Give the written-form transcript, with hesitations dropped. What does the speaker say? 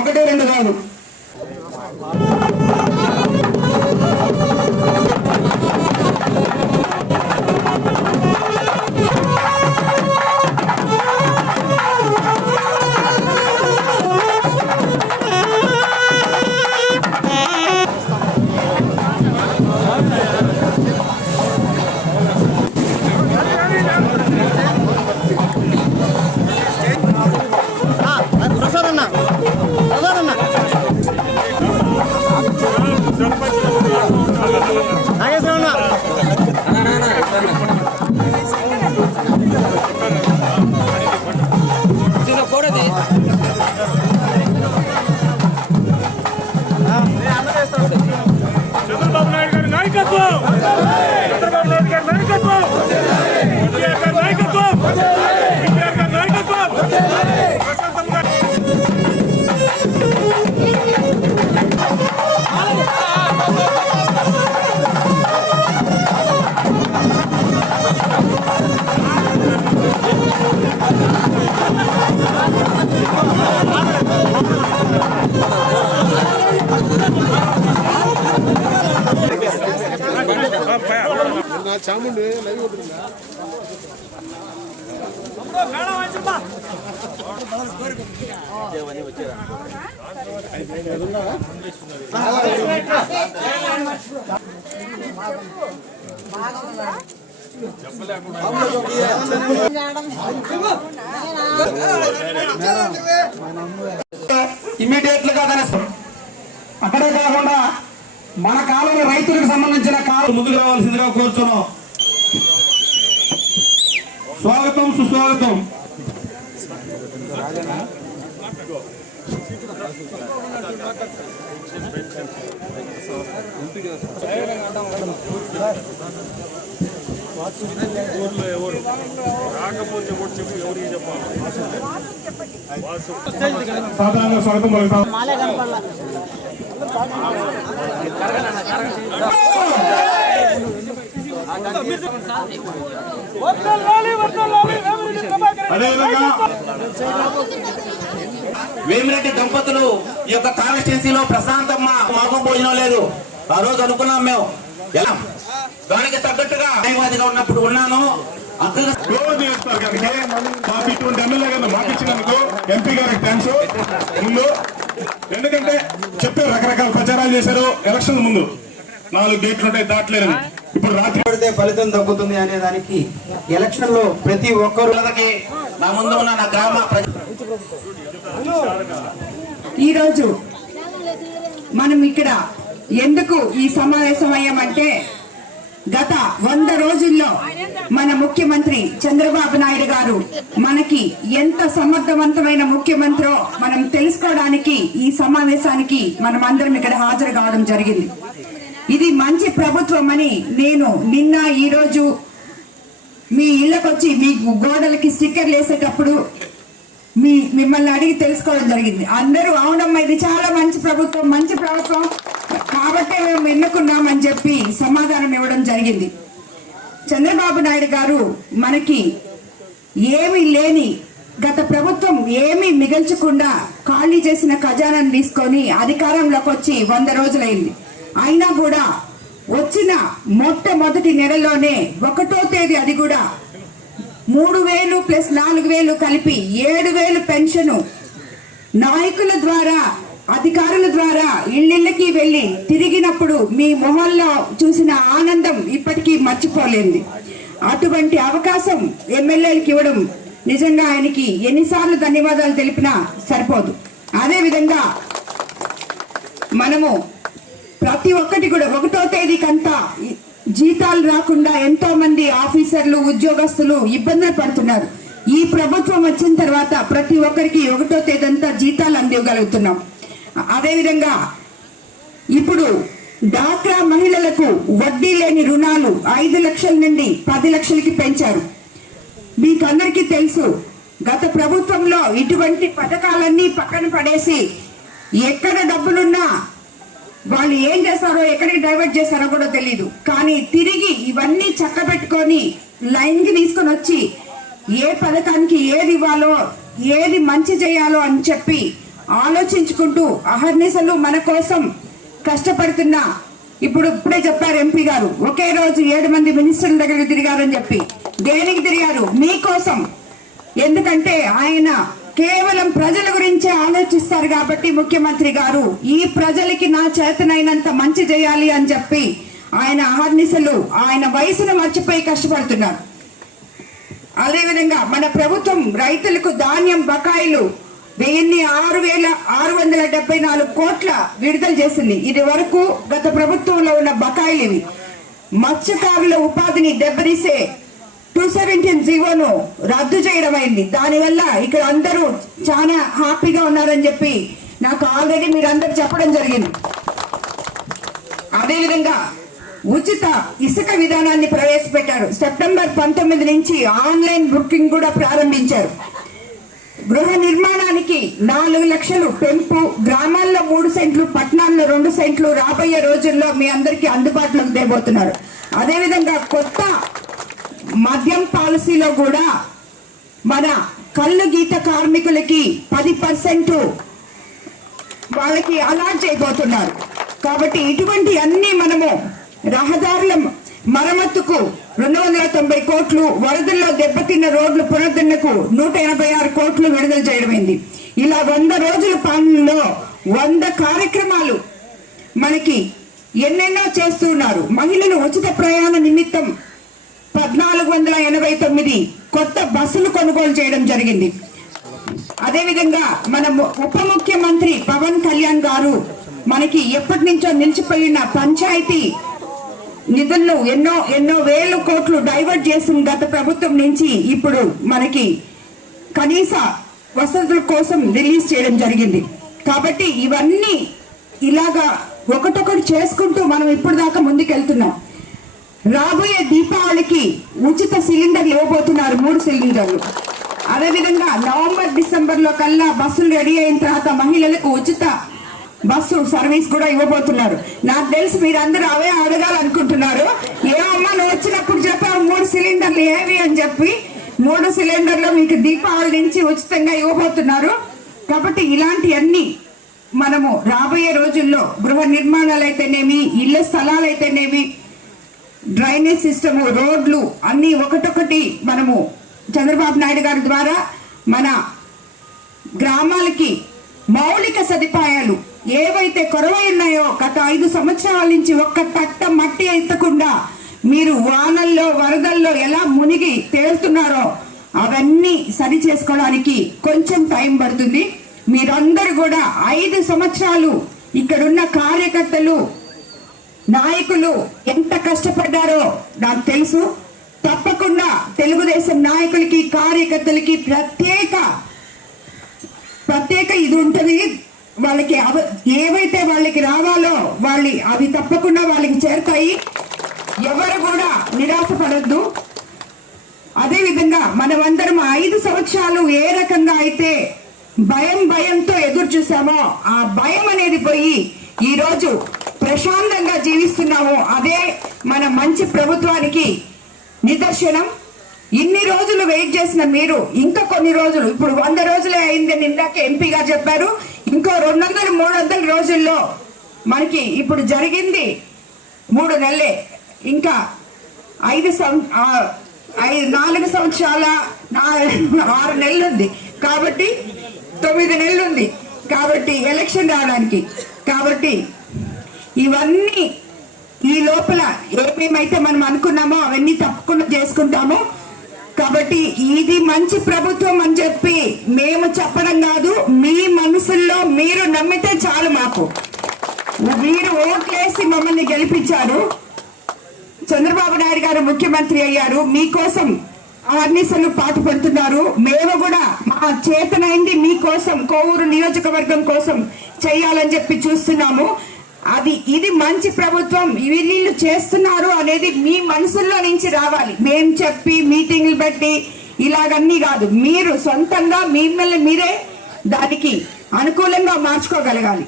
ఒకటే రెండు కాదు. చంద్రబాబు నాయుడు గారి నాయకత్వం, చంద్రబాబు నాయుడు గారి నాయకత్వం, ఎన్టీఆర్ గారి నాయకత్వం, ఎన్టీఆర్ గారి నాయకత్వం, ప్రశాంతం గారి చాముండి ఇమ్మీడియట్ గా అక్కడే కాకుండా మన కాలంలో రైతులకు సంబంధించిన కాలం ముందుకు రావాల్సిందిగా కోరుతున్నాం. స్వాగతం, సుస్వాగతం. ఎవరు రాకపోతే కూడా చెప్పు, ఎవరికి చెప్పాలి. సాధారణంగా స్వాగతం పలుకుతాం. అదేవిధంగా వేమిరెడ్డి దంపతులు ఈ యొక్క కాన్స్టిట్యున్సీలో ప్రశాంతమ్మ మాకు భోజనం లేదు. ఆ రోజు అనుకున్నాం మేము ఎలా దానికి తగ్గట్టుగా న్యాయవాదిగా ఉన్నప్పుడు ఉన్నాను. ఇటువంటి ఎమ్మెల్యే గారు మాకు ఇచ్చినందుకు ఎంపీ గారికి థ్యాంక్స్. ముందు ఎందుకంటే చెప్పారు, రకరకాల ప్రచారాలు చేశారు. ఎలక్షన్ ముందు 4 గేట్లు ఉంటాయి దాటలేదని, ఇప్పుడు రాత్రి పడితే ఫలితం తగ్గుతుంది అనే దానికి ఎలక్షన్ లో ప్రతి ఒక్కరు నా ముందు ఉన్న నా గ్రామ ఈరోజు మనం ఇక్కడ ఎందుకు ఈ సమావేశం అయ్యామంటే, గత 100 రోజుల్లో మన ముఖ్యమంత్రి చంద్రబాబు నాయుడు గారు మనకి ఎంత సమర్థవంతమైన ముఖ్యమంత్రో మనం తెలుసుకోవడానికి ఈ సమావేశానికి మనం అందరం ఇక్కడ హాజరు కావడం జరిగింది. ఇది మంచి ప్రభుత్వం అని నేను నిన్న ఈ రోజు మీ ఇళ్ళకొచ్చి మీ గోడలకి స్టిక్కర్లు వేసేటప్పుడు మిమ్మల్ని అడిగి తెలుసుకోవడం జరిగింది. అందరూ అవునమ్మా ఇది చాలా మంచి ప్రభుత్వం, మంచి ప్రభుత్వం కాబట్టే మేము ఎన్నుకున్నామని చెప్పి సమాధానం ఇవ్వడం జరిగింది. చంద్రబాబు నాయుడు గారు మనకి ఏమీ లేని గత ప్రభుత్వం ఏమీ మిగల్చకుండా ఖాళీ చేసిన ఖజానాను తీసుకొని అధికారంలోకి వచ్చి 100 రోజులైంది. అయినా కూడా వచ్చిన మొట్టమొదటి నెలలోనే 1వ తేదీ అది కూడా 3000 ప్లస్ 4000 కలిపి 7000 పెన్షన్ నాయకుల ద్వారా అధికారుల ద్వారా ఇళ్ళకి వెళ్ళి తిరిగినప్పుడు మీ మొహంలో చూసిన ఆనందం ఇప్పటికీ మర్చిపోలేదు. అటువంటి అవకాశం ఎమ్మెల్యేలకు ఇవ్వడం నిజంగా ఆయనకి ఎన్నిసార్లు ధన్యవాదాలు తెలిపినా సరిపోదు. అదేవిధంగా మనము ప్రతి ఒక్కటి కూడా 1వ తేదీకంతా జీతాలు రాకుండా ఎంతో మంది ఆఫీసర్లు ఉద్యోగస్తులు ఇబ్బందులు పడుతున్నారు. ఈ ప్రభుత్వం వచ్చిన తర్వాత ప్రతి ఒక్కరికి 1వ తేదీ అంతా జీతాలు అందివ్వగలుగుతున్నాం. అదేవిధంగా ఇప్పుడు డాక్రా మహిళలకు వడ్డీ లేని రుణాలు 5 లక్షల నుండి 10 లక్షలకి పెంచారు. మీకందరికీ తెలుసు, గత ప్రభుత్వంలో ఇటువంటి పథకాలన్నీ పక్కన పడేసి ఎక్కడ డబ్బులున్నా వాళ్ళు ఏం చేస్తారో ఎక్కడికి డైవర్ట్ చేస్తారో కూడా తెలియదు. కానీ తిరిగి ఇవన్నీ చక్కబెట్టుకొని లైన్కి తీసుకొని వచ్చి ఏ పథకానికి ఏది ఇవ్వాలో ఏది మంచి చేయాలో అని చెప్పి ఆలోచించుకుంటూ అహర్నిశలు మన కోసం కష్టపడుతున్న ఇప్పుడే చెప్పారు ఎంపీ గారు, ఒకే రోజు 7 మంది మినిస్టర్ల దగ్గరికి తిరిగారని చెప్పి. దేనికి తిరిగారు? మీకోసం. ఎందుకంటే ఆయన కేవలం ప్రజల గురించే ఆలోచిస్తారు కాబట్టి ముఖ్యమంత్రి గారు ఈ ప్రజలకి నా చేతనైనంత మంచి చేయాలి అని చెప్పి ఆయన అహర్నిశలు ఆయన వయసును మర్చిపోయి కష్టపడుతున్నారు. అదేవిధంగా మన ప్రభుత్వం రైతులకు ధాన్యం బకాయిలు 6,674 కోట్ల విడుదల చేసింది. ఇది వరకు గత ప్రభుత్వంలో ఉన్న బకాయిలు ఇవి. మత్స్యకారుల ఉపాధిని దెబ్బతీసే 217 జీవోను రద్దు చేయడం అయింది. దానివల్ల ఇక్కడ అందరూ చాలా హ్యాపీగా ఉన్నారని చెప్పి నాకు ఆల్రెడీ మీరందరూ చెప్పడం జరిగింది. అదేవిధంగా ఉచిత ఇసుక విధానాన్ని ప్రవేశపెట్టారు. సెప్టెంబర్ 19 నుంచి ఆన్లైన్ బుకింగ్ కూడా ప్రారంభించారు. గృహ నిర్మాణానికి 4 లక్షలు పెంపు, గ్రామాల్లో 3 సెంట్లు, పట్టణాల్లో 2 సెంట్లు రాబోయే రోజుల్లో మీ అందరికీ అందుబాటులోకి తేబోతున్నారు. అదేవిధంగా కొత్త మద్యం పాలసీలో కూడా మన కళ్ళు గీత కార్మికులకి 10% వాళ్ళకి అలాట్ చేయబోతున్నారు. కాబట్టి ఇటువంటి అన్ని మనము రహదారుల మరమ్మతుకు 290 కోట్లు, వరదల్లో దెబ్బతిన్న రోడ్ల పునరుద్ధరణకు 186 కోట్లు విడుదల చేయడమైంది. ఇలా 100 రోజుల పాలనలో 100 కార్యక్రమాలు మనకి ఎన్నెన్నో చేస్తున్నారు. మహిళలు ఉచిత ప్రయాణ నిమిత్తం 1489 కొత్త బస్సులు కొనుగోలు చేయడం జరిగింది. అదేవిధంగా మన ఉప ముఖ్యమంత్రి పవన్ కళ్యాణ్ గారు మనకి ఎప్పటి నుంచో నిలిచిపోయిన పంచాయతీ నిధులను ఎన్నో వేల కోట్లు డైవర్ట్ చేసిన గత ప్రభుత్వం నుంచి ఇప్పుడు మనకి కనీస వసతుల కోసం రిలీజ్ చేయడం జరిగింది. కాబట్టి ఇవన్నీ ఇలాగా ఒకటొకటి చేసుకుంటూ మనం ఇప్పుడు దాకా ముందుకెళ్తున్నాం. రాబోయే దీపావళికి ఉచిత సిలిండర్లు ఇవ్వబోతున్నారు, 3 సిలిండర్లు. అదేవిధంగా నవంబర్ డిసెంబర్లో కల్లా బస్సులు రెడీ అయిన తర్వాత మహిళలకు ఉచిత బస్సు సర్వీస్ కూడా ఇవ్వబోతున్నారు. నాకు తెలుసు మీరందరూ అవే అడగాలనుకుంటున్నారు. ఏమమ్మా నువ్వు వచ్చినప్పుడు చెప్పావు 3 సిలిండర్లు ఏవి అని చెప్పి. 3 సిలిండర్లు మీకు దీపావళి నుంచి ఉచితంగా ఇవ్వబోతున్నారు. కాబట్టి ఇలాంటివన్నీ మనము రాబోయే రోజుల్లో గృహ నిర్మాణాలు అయితేనేమి, ఇళ్ల స్థలాలు అయితేనేమి, డ్రైనేజ్ సిస్టమ్, రోడ్లు అన్ని ఒకటొకటి మనము చంద్రబాబు నాయుడు గారి ద్వారా మన గ్రామాలకి మౌలిక సదుపాయాలు ఏవైతే కొరవై ఉన్నాయో గత 5 సంవత్సరాల నుంచి ఒక్క తట్ట మట్టి ఎత్తకుండా మీరు వానల్లో వరదల్లో ఎలా మునిగి తేలుతున్నారో అవన్నీ సరి చేసుకోవడానికి కొంచెం టైం పడుతుంది. మీరందరూ కూడా 5 సంవత్సరాలు ఇక్కడున్న కార్యకర్తలు, నాయకులు ఎంత కష్టపడ్డారో నాకు తెలుసు. తప్పకుండా తెలుగుదేశం నాయకులకి, కార్యకర్తలకి ప్రత్యేక ఇది ఉంటుంది. వాళ్ళకి ఏవైతే వాళ్ళకి రావాలో అవి తప్పకుండా వాళ్ళకి చేరుతాయి. ఎవరు కూడా నిరాశపడద్దు. అదేవిధంగా మనమందరం 5 సంవత్సరాలు ఏ రకంగా అయితే భయంతో ఎదురు చూసామో ఆ భయం అనేది పోయి ఈరోజు ప్రశాంతంగా జీవిస్తున్నామో అదే మన మంచి ప్రభుత్వానికి నిదర్శనం. ఇన్ని రోజులు వెయిట్ చేసిన మీరు ఇంకా కొన్ని రోజులు, ఇప్పుడు 100 రోజులే అయిందని ఇందాక ఎంపీ గారు చెప్పారు. ఇంకో 200-300 రోజుల్లో మనకి ఇప్పుడు జరిగింది 3 నెలలే. ఇంకా 4 సంవత్సరాల 6 నెలలు ఉంది కాబట్టి 9 నెలలు ఉంది కాబట్టి ఎలక్షన్ రావడానికి. కాబట్టి ఇవన్నీ ఈ లోపల ఏమేమైతే మనం అనుకున్నామో అవన్నీ తప్పకుండా చేసుకుంటాము. కాబట్టి ఇది మంచి ప్రభుత్వం అని చెప్పి మేము చెప్పడం కాదు, మీ మనసుల్లో మీరు నమ్మితే చాలు. మాకు మీరు ఓట్లేసి మమ్మల్ని గెలిపించారు, చంద్రబాబు నాయుడు గారు ముఖ్యమంత్రి అయ్యారు, మీకోసం అహర్నిశలు పాటుపడుతున్నారు. మేము కూడా మా చేతనైంది మీకోసం, కోవూరు నియోజకవర్గం కోసం చేయాలని చెప్పి చూస్తున్నాము. ఇది మంచి ప్రభుత్వం, వీళ్ళు చేస్తున్నారు అనేది మీ మనసుల్లో నుంచి రావాలి. మేం చెప్పి మీటింగ్లు పెట్టి ఇలాగన్నీ కాదు, మీరు సొంతంగా మిమ్మల్ని మీరే దానికి అనుకూలంగా మార్చుకోగలగాలి.